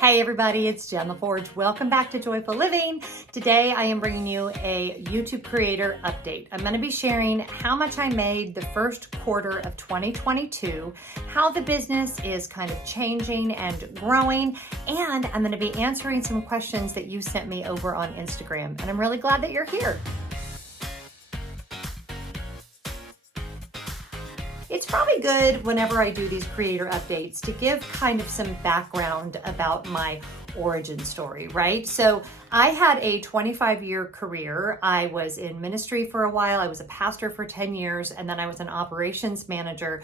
Hey everybody, it's Jen Lefforge. Welcome back to Joyful Living. Today I am bringing you a YouTube creator update. I'm going to be sharing how much I made the first quarter of 2022, how the business is kind of changing and growing, and I'm going to be answering some questions that you sent me over on Instagram. And I'm really glad that you're here. It's probably good whenever I do these creator updates to give kind of some background about my origin story, right? So I had a 25-year career. I was in ministry for a while. I was a pastor for 10 years, and then I was an operations manager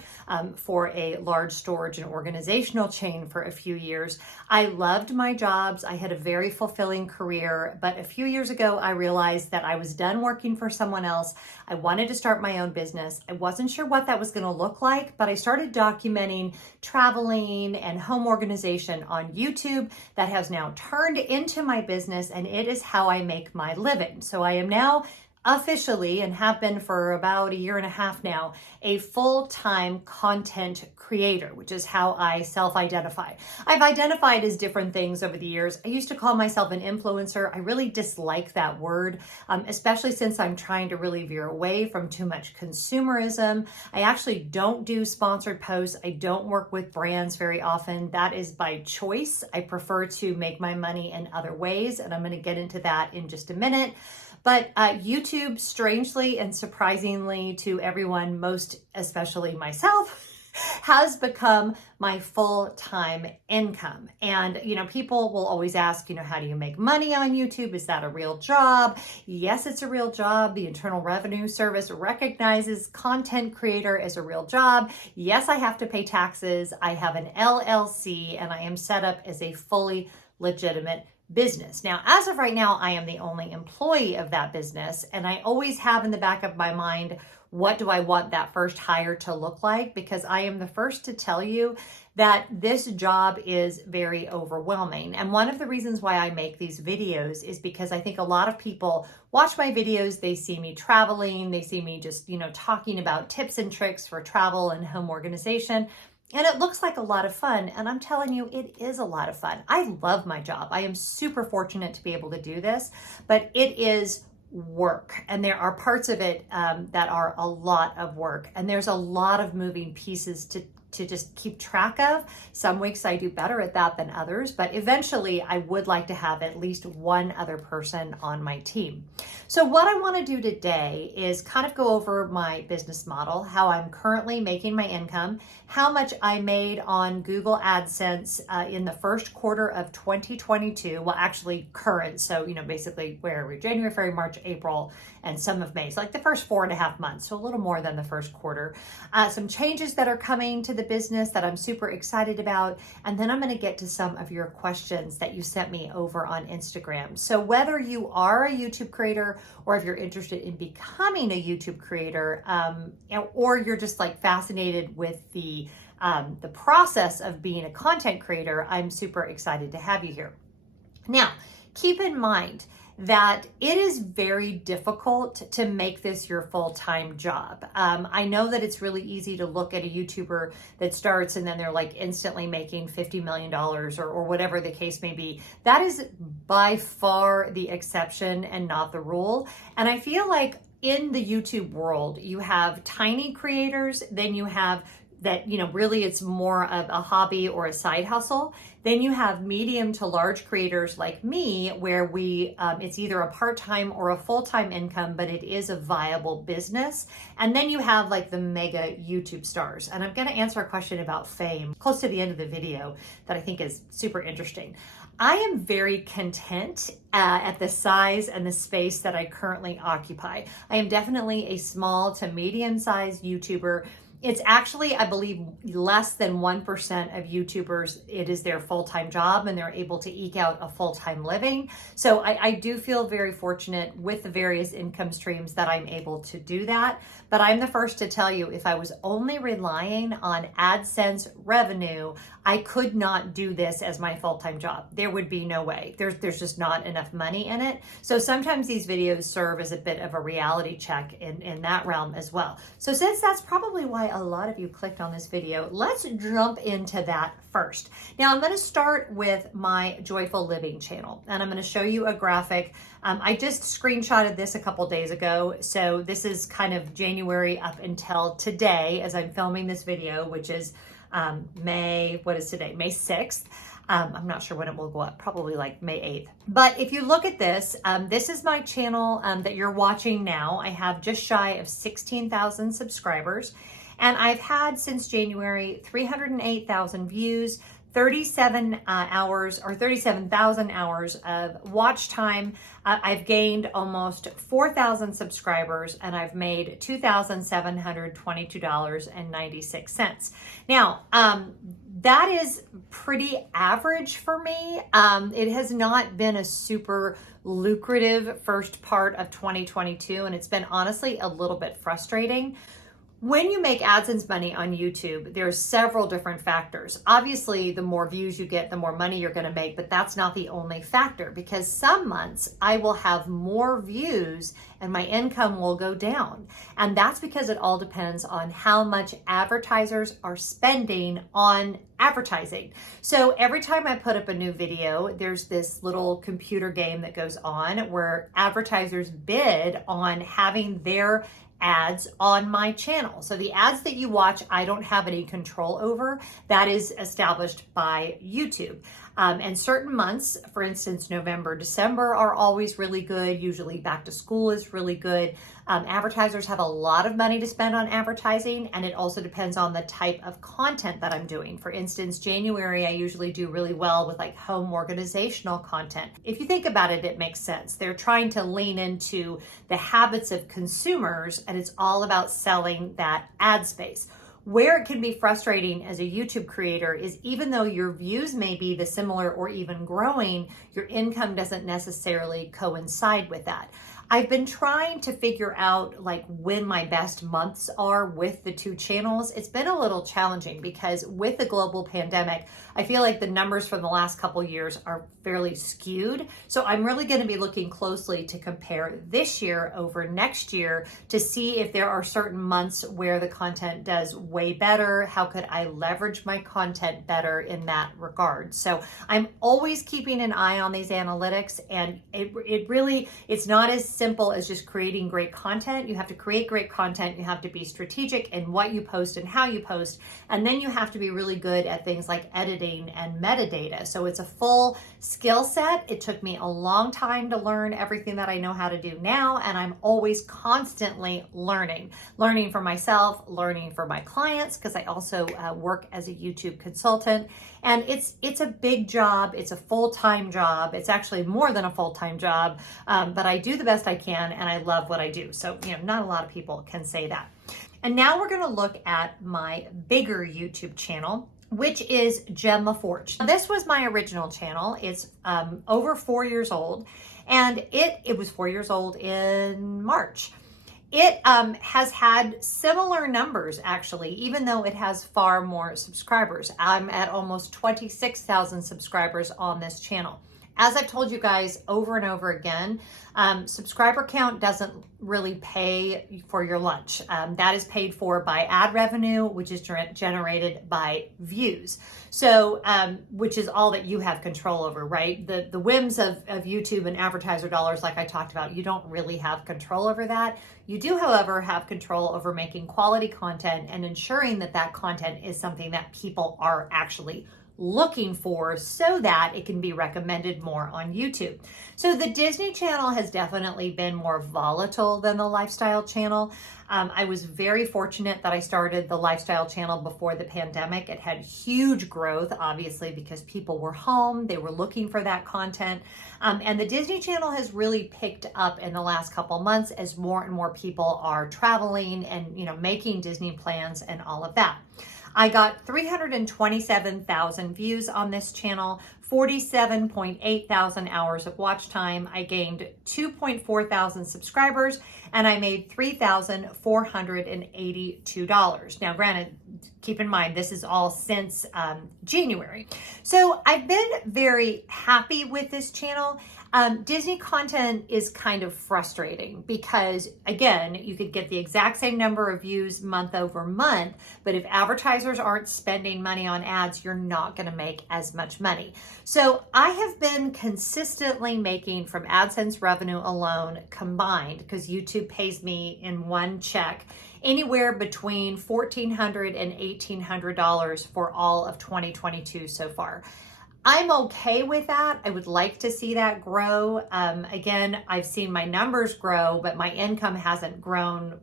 for a large storage and organizational chain for a few years. I loved my jobs. I had a very fulfilling career, but a few years ago, I realized that I was done working for someone else. I wanted to start my own business. I wasn't sure what that was going to look like, but I started documenting traveling and home organization on YouTube. That has now turned into my business, and it is how I make my living. So I am now officially, and have been for about a year and a half now, a full-time content creator, which is how I self-identify. I've identified as different things over the years. I used to call myself an influencer. I really dislike that word, especially since I'm trying to really veer away from too much consumerism. I actually don't do sponsored posts. I don't work with brands very often. That is by choice. I prefer to make my money in other ways, and I'm going to get into that in just a minute. But YouTube, strangely and surprisingly to everyone, most especially myself, has become my full-time income. And, people will always ask, how do you make money on YouTube? Is that a real job? Yes, it's a real job. The Internal Revenue Service recognizes content creator as a real job. Yes, I have to pay taxes. I have an LLC, and I am set up as a fully legitimate business. Now, as of right now, I am the only employee of that business, and I always have in the back of my mind, what do I want that first hire to look like? Because I am the first to tell you that this job is very overwhelming. And one of the reasons why I make these videos is because I think a lot of people watch my videos, they see me traveling, they see me just, talking about tips and tricks for travel and home organization. And it looks like a lot of fun. And I'm telling you, it is a lot of fun. I love my job. I am super fortunate to be able to do this, but it is work. And there are parts of it that are a lot of work. And there's a lot of moving pieces to just keep track of. Some weeks I do better at that than others, but eventually I would like to have at least one other person on my team. So what I want to do today is kind of go over my business model, how I'm currently making my income, how much I made on Google AdSense in the first quarter of 2022. Well, actually current. So, basically where are we? January, February, March, April, and some of May. So like the first 4.5 months. So a little more than the first quarter. Some changes that are coming to the business that I'm super excited about. And then I'm going to get to some of your questions that you sent me over on Instagram. So whether you are a YouTube creator or if you're interested in becoming a YouTube creator, or you're just like fascinated with the process of being a content creator, I'm super excited to have you here. Now, keep in mind that it is very difficult to make this your full-time job. I know that it's really easy to look at a YouTuber that starts and then they're like instantly making $50 million or whatever the case may be. That is by far the exception and not the rule. And I feel like in the YouTube world, you have tiny creators, then you have that, really it's more of a hobby or a side hustle. Then you have medium to large creators like me, where it's either a part-time or a full-time income, but it is a viable business. And then you have like the mega YouTube stars. And I'm going to answer a question about fame close to the end of the video that I think is super interesting. I am very content at the size and the space that I currently occupy. I am definitely a small to medium-sized YouTuber. It's actually, I believe, less than 1% of YouTubers, it is their full-time job and they're able to eke out a full-time living. So I do feel very fortunate with the various income streams that I'm able to do that. But I'm the first to tell you, if I was only relying on AdSense revenue, I could not do this as my full-time job. There would be no way. There's just not enough money in it. So sometimes these videos serve as a bit of a reality check in that realm as well. So since that's probably why a lot of you clicked on this video. Let's jump into that first. Now I'm going to start with my Joyful Living channel, and I'm going to show you a graphic. I just screenshotted this a couple days ago, so this is kind of January up until today as I'm filming this video, which is what is today? May 6th. I'm not sure when it will go up, probably like May 8th. But if you look at this, this is my channel that you're watching now. I have just shy of 16,000 subscribers, and I've had since January 308,000 views, 37 hours or 37,000 hours of watch time. I've gained almost 4,000 subscribers, and I've made $2,722.96. Now, that is pretty average for me. It has not been a super lucrative first part of 2022, and it's been honestly a little bit frustrating. When you make AdSense money on YouTube, there's several different factors. Obviously, the more views you get, the more money you're going to make, but that's not the only factor, because some months I will have more views and my income will go down. And that's because it all depends on how much advertisers are spending on advertising. So every time I put up a new video, there's this little computer game that goes on where advertisers bid on having their ads on my channel. So the ads that you watch, I don't have any control over. That is established by YouTube. And certain months, for instance, November, December are always really good. Usually back to school is really good. Advertisers have a lot of money to spend on advertising, and it also depends on the type of content that I'm doing. For instance, January, I usually do really well with like home organizational content. If you think about it, it makes sense. They're trying to lean into the habits of consumers, and it's all about selling that ad space. Where it can be frustrating as a YouTube creator is even though your views may be the similar or even growing, your income doesn't necessarily coincide with that. I've been trying to figure out like when my best months are with the two channels. It's been a little challenging because with the global pandemic, I feel like the numbers from the last couple years are fairly skewed. So I'm really going to be looking closely to compare this year over next year to see if there are certain months where the content does way better. How could I leverage my content better in that regard? So I'm always keeping an eye on these analytics, and it's not as simple as just creating great content. You have to create great content. You have to be strategic in what you post and how you post. And then you have to be really good at things like editing and metadata. So it's a full skill set. It took me a long time to learn everything that I know how to do now. And I'm always constantly learning for myself, learning for my clients, because I also work as a YouTube consultant. And it's a big job. It's a full-time job. It's actually more than a full-time job, but I do the best I can, and I love what I do. So, not a lot of people can say that. And now we're going to look at my bigger YouTube channel, which is Lefforge. This was my original channel. It's over 4 years old, and it was 4 years old in March. It has had similar numbers, actually, even though it has far more subscribers. I'm at almost 26,000 subscribers on this channel. As I've told you guys over and over again, subscriber count doesn't really pay for your lunch. That is paid for by ad revenue, which is generated by views. So, which is all that you have control over, right? The whims of YouTube and advertiser dollars, like I talked about, you don't really have control over that. You do, however, have control over making quality content and ensuring that that content is something that people are actually looking for so that it can be recommended more on YouTube. So the Disney channel has definitely been more volatile than the lifestyle channel. I was very fortunate that I started the lifestyle channel before the pandemic. It had huge growth, obviously, because people were home, they were looking for that content. And the Disney channel has really picked up in the last couple months as more and more people are traveling and, making Disney plans and all of that. I got 327,000 views on this channel, 47.8 thousand hours of watch time. I gained 2.4 thousand subscribers, and I made $3,482. Now, granted, keep in mind, this is all since January. So I've been very happy with this channel. Disney content is kind of frustrating because, again, you could get the exact same number of views month over month, but if advertisers aren't spending money on ads, you're not going to make as much money. So I have been consistently making from AdSense revenue alone combined, because YouTube pays me in one check, anywhere between $1,400 and $1,800 for all of 2022 so far. I'm okay with that. I would like to see that grow. Again, I've seen my numbers grow, but my income hasn't grown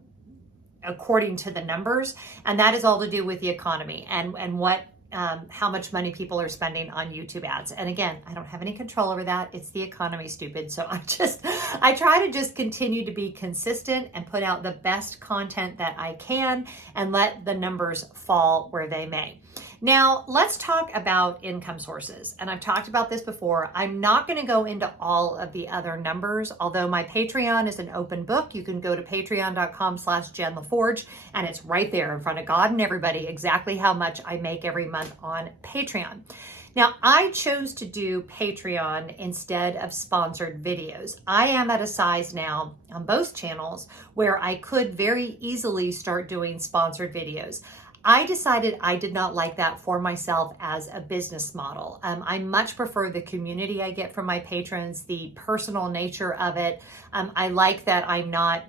according to the numbers. And that is all to do with the economy and what how much money people are spending on YouTube ads. And again, I don't have any control over that. It's the economy, stupid. So I try to just continue to be consistent and put out the best content that I can and let the numbers fall where they may. Now, let's talk about income sources. And I've talked about this before. I'm not going to go into all of the other numbers, although my Patreon is an open book. You can go to patreon.com/JenLefforge, and it's right there in front of God and everybody exactly how much I make every month on Patreon. Now, I chose to do Patreon instead of sponsored videos. I am at a size now on both channels where I could very easily start doing sponsored videos. I decided I did not like that for myself as a business model. I much prefer the community I get from my patrons, the personal nature of it. I like that I'm not,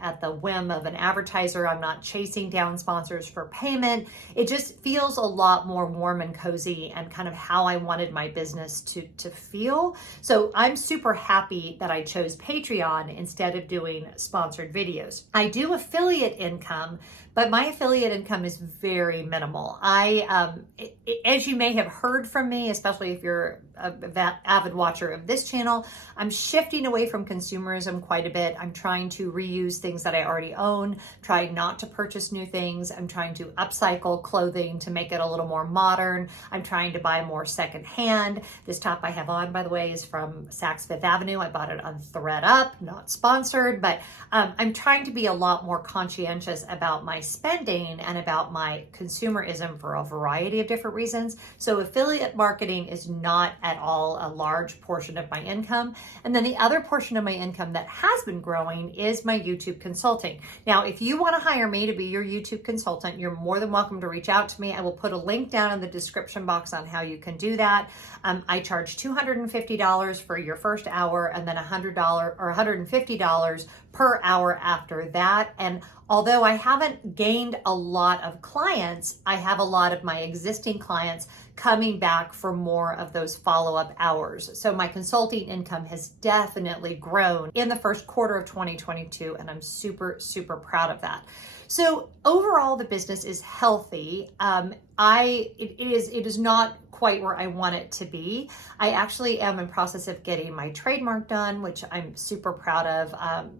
at the whim of an advertiser. I'm not chasing down sponsors for payment. It just feels a lot more warm and cozy and kind of how I wanted my business to feel. So I'm super happy that I chose Patreon instead of doing sponsored videos. I do affiliate income, but my affiliate income is very minimal. As you may have heard from me, especially if you're an avid watcher of this channel, I'm shifting away from consumerism quite a bit. I'm trying to reuse things that I already own, trying not to purchase new things. I'm trying to upcycle clothing to make it a little more modern. I'm trying to buy more secondhand. This top I have on, by the way, is from Saks Fifth Avenue. I bought it on ThredUp, not sponsored, but I'm trying to be a lot more conscientious about my spending and about my consumerism for a variety of different reasons. So affiliate marketing is not at all a large portion of my income. And then the other portion of my income that has been growing is my YouTube consulting. Now, if you want to hire me to be your YouTube consultant, you're more than welcome to reach out to me. I will put a link down in the description box on how you can do that. I charge $250 for your first hour and then $100 or $150 per hour after that. And although I haven't gained a lot of clients, I have a lot of my existing clients coming back for more of those follow-up hours. So my consulting income has definitely grown in the first quarter of 2022, and I'm super, super proud of that. So overall, the business is healthy. It is not quite where I want it to be. I actually am in process of getting my trademark done, which I'm super proud of.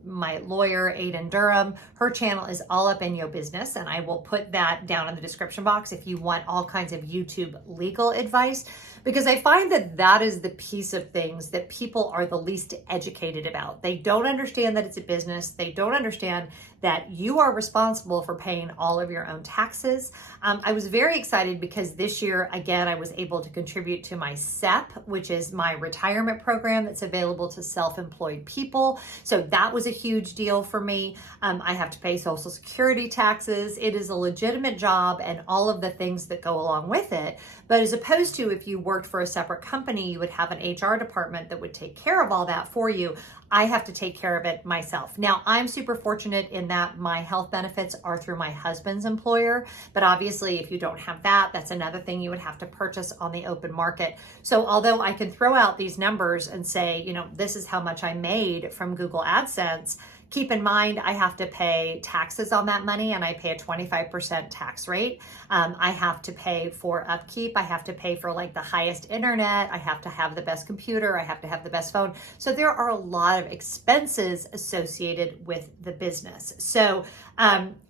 My lawyer, Aiden Durham, her channel is All Up in Your Business, and I will put that down in the description box if you want all kinds of YouTube legal advice, because I find that that is the piece of things that people are the least educated about. They don't understand that it's a business. They don't understand that you are responsible for paying all of your own taxes. I was very excited because this year, again, I was able to contribute to my SEP, which is my retirement program that's available to self-employed people. So that was a huge deal for me. I have to pay Social Security taxes. It is a legitimate job and all of the things that go along with it. But as opposed to if you worked for a separate company, you would have an HR department that would take care of all that for you. I have to take care of it myself. Now, I'm super fortunate in that my health benefits are through my husband's employer, but obviously if you don't have that, that's another thing you would have to purchase on the open market. So although I can throw out these numbers and say, this is how much I made from Google AdSense, keep in mind, I have to pay taxes on that money, and I pay a 25% tax rate. I have to pay for upkeep. I have to pay for the highest internet. I have to have the best computer. I have to have the best phone. So there are a lot of expenses associated with the business. So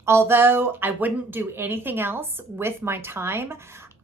although I wouldn't do anything else with my time,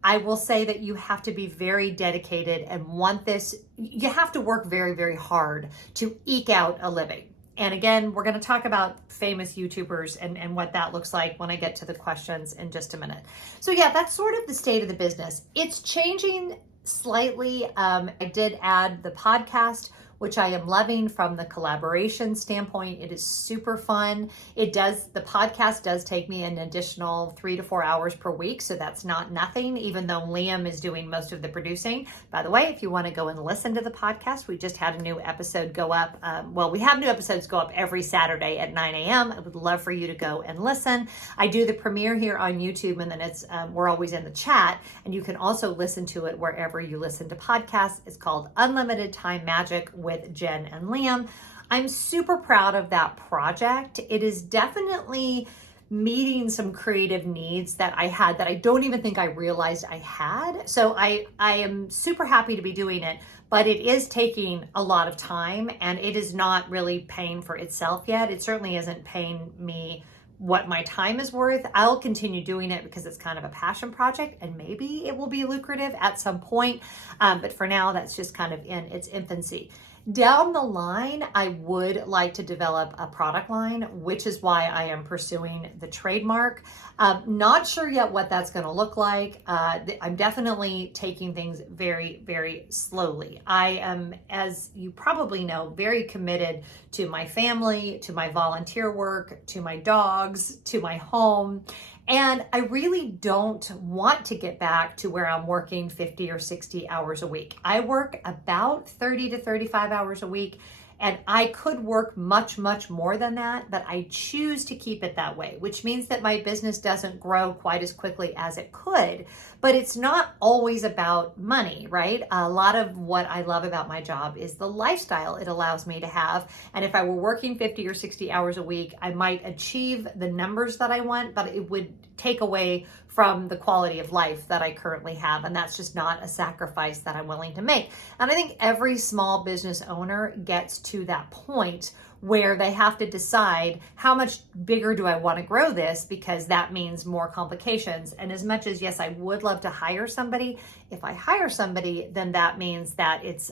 I will say that you have to be very dedicated and want this. You have to work very, very hard to eke out a living. And again, we're going to talk about famous YouTubers and what that looks like when I get to the questions in just a minute. So yeah, that's sort of the state of the business. It's changing slightly. I did add the podcast, which I am loving from the collaboration standpoint. It is super fun. The podcast does take me an additional 3 to 4 hours per week. So that's not nothing, even though Liam is doing most of the producing. By the way, if you want to go and listen to the podcast, we just had a new episode go up. We have new episodes go up every Saturday at 9 a.m. I would love for you to go and listen. I do the premiere here on YouTube, and then we're always in the chat, and you can also listen to it wherever you listen to podcasts. It's called Unlimited Time Magic with Jen and Liam. I'm super proud of that project. It is definitely meeting some creative needs that I had that I don't even think I realized I had. So I am super happy to be doing it, but it is taking a lot of time and it is not really paying for itself yet. It certainly isn't paying me what my time is worth. I'll continue doing it because it's kind of a passion project and maybe it will be lucrative at some point. But for now, that's just kind of in its infancy. Down the line, I would like to develop a product line, which is why I am pursuing the trademark. Not sure yet what that's going to look like. I'm definitely taking things very, very slowly. I am, as you probably know, very committed to my family, to my volunteer work, to my dogs, to my home. And I really don't want to get back to where I'm working 50 or 60 hours a week. I work about 30 to 35 hours a week, and I could work much, much more than that, but I choose to keep it that way, which means that my business doesn't grow quite as quickly as it could. But it's not always about money, right? A lot of what I love about my job is the lifestyle it allows me to have. And if I were working 50 or 60 hours a week, I might achieve the numbers that I want, but it would take away from the quality of life that I currently have. And that's just not a sacrifice that I'm willing to make. And I think every small business owner gets to that point where they have to decide how much bigger do I want to grow this, because that means more complications. And as much as, yes, I would love to hire somebody, if I hire somebody, then that means that it's,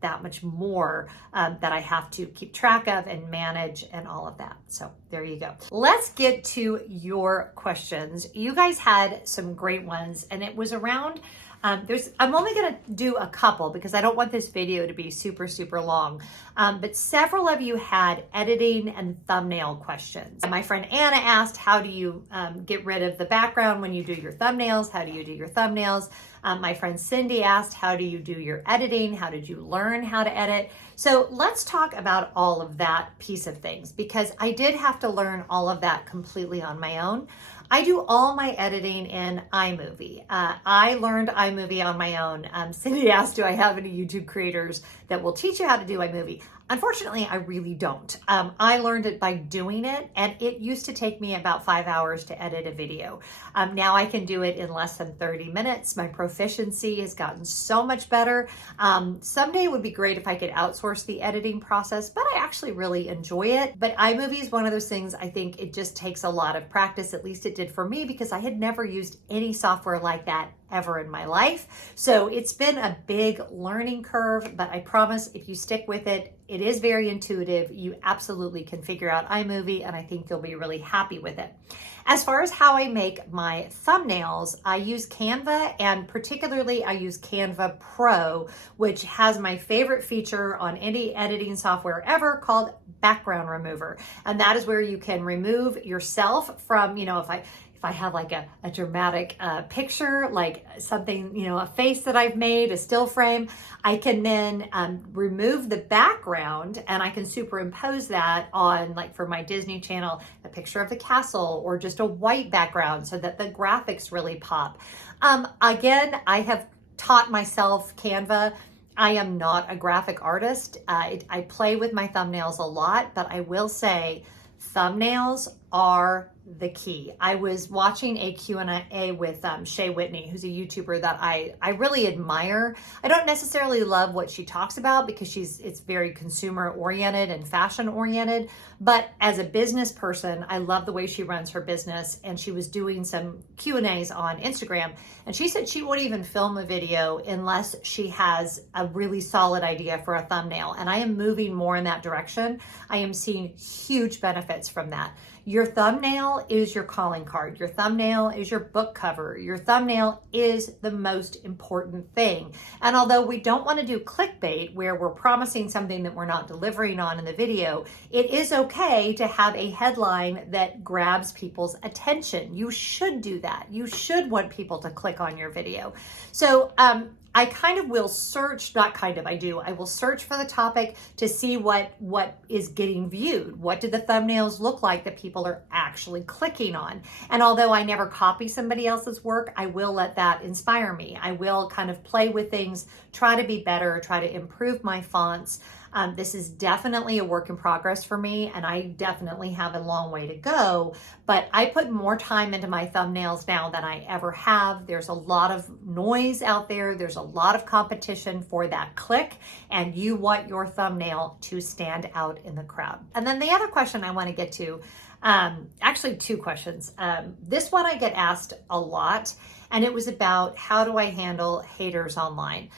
that much more that I have to keep track of and manage and all of that. So there you go. Let's get to your questions. You guys had some great ones, and it was around I'm only going to do a couple because I don't want this video to be super, super long. But several of you had editing and thumbnail questions. My friend Anna asked, how do you get rid of the background when you do your thumbnails? How do you do your thumbnails? My friend Cindy asked, how do you do your editing? How did you learn how to edit? So let's talk about all of that piece of things, because I did have to learn all of that completely on my own. I do all my editing in iMovie. I learned iMovie on my own. Cindy asked, do I have any YouTube creators that will teach you how to do iMovie? Unfortunately, I really don't. I learned it by doing it, and it used to take me about 5 hours to edit a video. Now I can do it in less than 30 minutes. My proficiency has gotten so much better. Someday it would be great if I could outsource the editing process, but I actually really enjoy it. But iMovie is one of those things, I think it just takes a lot of practice. At least it did for me, because I had never used any software like that ever in my life. So it's been a big learning curve, but I promise if you stick with it, it is very intuitive. You absolutely can figure out iMovie, and I think you'll be really happy with it. As far as how I make my thumbnails, I use Canva, and particularly I use Canva Pro, which has my favorite feature on any editing software ever called background remover. And that is where you can remove yourself from, if I have like a dramatic picture, like something, a face that I've made, a still frame, I can then remove the background and I can superimpose that on, like for my Disney Channel, a picture of the castle or just a white background so that the graphics really pop. Again, I have taught myself Canva. I am not a graphic artist. I play with my thumbnails a lot, but I will say thumbnails are the key. I was watching a Q&A with Shay Whitney, who's a YouTuber that I really admire. I don't necessarily love what she talks about because it's very consumer oriented and fashion oriented, but as a business person, I love the way she runs her business. And she was doing some Q&As on Instagram, and she said she won't even film a video unless she has a really solid idea for a thumbnail. And I am moving more in that direction. I am seeing huge benefits from that. Your thumbnail is your calling card. Your thumbnail is your book cover. Your thumbnail is the most important thing. And although we don't want to do clickbait where we're promising something that we're not delivering on in the video, it is okay to have a headline that grabs people's attention. You should do that. You should want people to click on your video. So, I kind of will search, not kind of, I do. I will search for the topic to see what is getting viewed. What do the thumbnails look like that people are actually clicking on? And although I never copy somebody else's work, I will let that inspire me. I will kind of play with things, try to be better, try to improve my fonts. This is definitely a work in progress for me, and I definitely have a long way to go, but I put more time into my thumbnails now than I ever have. There's a lot of noise out there. There's a lot of competition for that click, and you want your thumbnail to stand out in the crowd. And then the other question I want to get to, actually two questions. This one I get asked a lot, and it was about how do I handle haters online?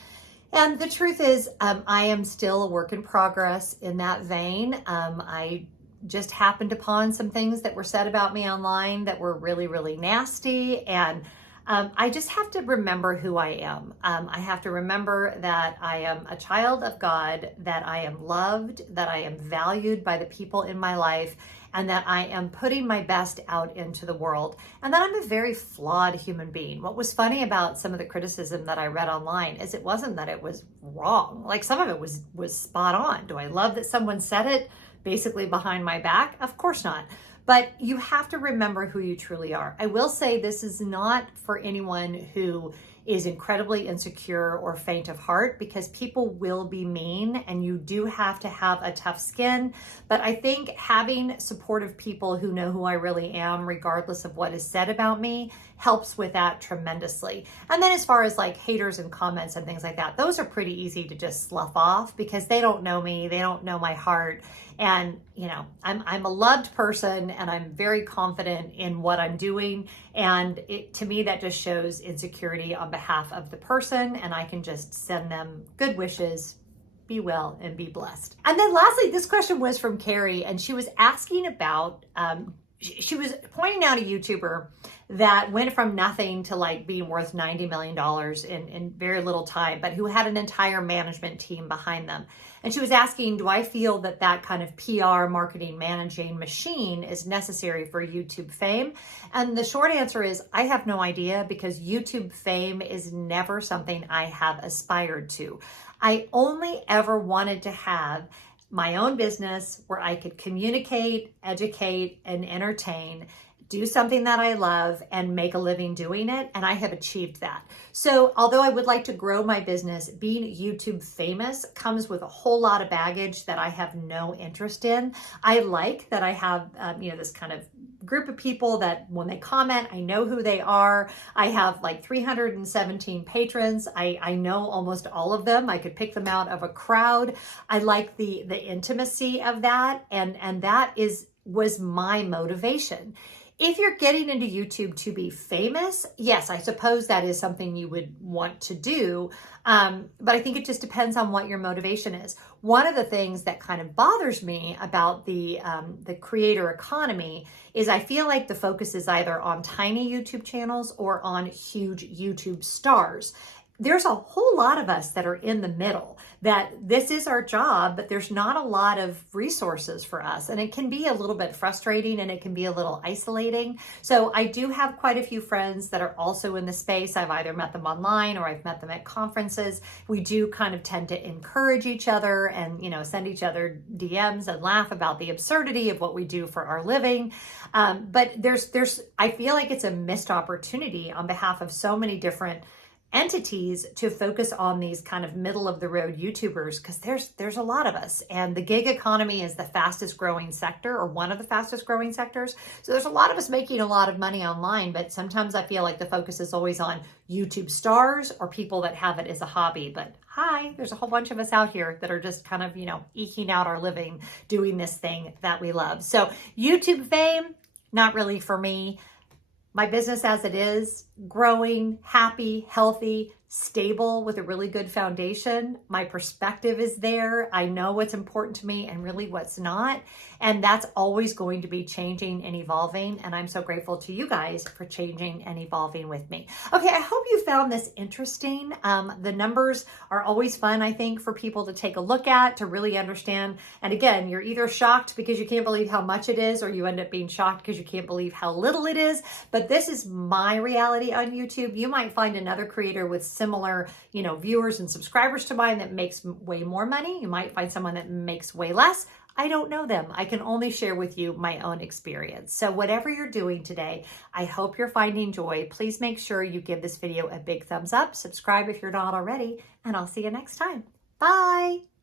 And the truth is, I am still a work in progress in that vein. I just happened upon some things that were said about me online that were really, really nasty. And I just have to remember who I am. I have to remember that I am a child of God, that I am loved, that I am valued by the people in my life, and that I am putting my best out into the world, and that I'm a very flawed human being. What was funny about some of the criticism that I read online is it wasn't that it was wrong. Like, some of it was spot on. Do I love that someone said it basically behind my back? Of course not. But you have to remember who you truly are. I will say this is not for anyone who is incredibly insecure or faint of heart, because people will be mean and you do have to have a tough skin. But I think having supportive people who know who I really am, regardless of what is said about me, helps with that tremendously. And then as far as like haters and comments and things like that, those are pretty easy to just slough off because they don't know me, they don't know my heart. And, you know, I'm a loved person and I'm very confident in what I'm doing. And to me, that just shows insecurity on behalf of the person. And I can just send them good wishes, be well, and be blessed. And then lastly, this question was from Carrie, and she was asking about, she was pointing out a YouTuber that went from nothing to like being worth $90 million in very little time, but who had an entire management team behind them. And she was asking, do I feel that that kind of PR, marketing, managing machine is necessary for YouTube fame? And the short answer is, I have no idea, because YouTube fame is never something I have aspired to. I only ever wanted to have my own business where I could communicate, educate, and entertain, do something that I love, and make a living doing it. And I have achieved that. So although I would like to grow my business, being YouTube famous comes with a whole lot of baggage that I have no interest in. I like that I have, this kind of group of people that when they comment, I know who they are. I have like 317 patrons. I know almost all of them. I could pick them out of a crowd. I like the intimacy of that. And that was my motivation. If you're getting into YouTube to be famous, yes, I suppose that is something you would want to do. But I think it just depends on what your motivation is. One of the things that kind of bothers me about the creator economy is I feel like the focus is either on tiny YouTube channels or on huge YouTube stars. There's a whole lot of us that are in the middle, that this is our job, but there's not a lot of resources for us. And it can be a little bit frustrating and it can be a little isolating. So I do have quite a few friends that are also in the space. I've either met them online or I've met them at conferences. We do kind of tend to encourage each other and, send each other DMs and laugh about the absurdity of what we do for our living. But I feel like it's a missed opportunity on behalf of so many different entities to focus on these kind of middle of the road YouTubers, because there's a lot of us, and the gig economy is the fastest growing sector, or one of the fastest growing sectors. So there's a lot of us making a lot of money online, but sometimes I feel like the focus is always on YouTube stars or people that have it as a hobby. But hi, there's a whole bunch of us out here that are just kind of, eking out our living doing this thing that we love. So YouTube fame, not really for me. My business as it is, growing, happy, healthy, stable with a really good foundation. My perspective is there. I know what's important to me and really what's not. And that's always going to be changing and evolving. And I'm so grateful to you guys for changing and evolving with me. Okay, I hope you found this interesting. The numbers are always fun, I think, for people to take a look at, to really understand. And again, you're either shocked because you can't believe how much it is, or you end up being shocked because you can't believe how little it is. But this is my reality on YouTube. You might find another creator with similar, viewers and subscribers to mine that makes way more money. You might find someone that makes way less. I don't know them. I can only share with you my own experience. So whatever you're doing today, I hope you're finding joy. Please make sure you give this video a big thumbs up, subscribe if you're not already, and I'll see you next time. Bye.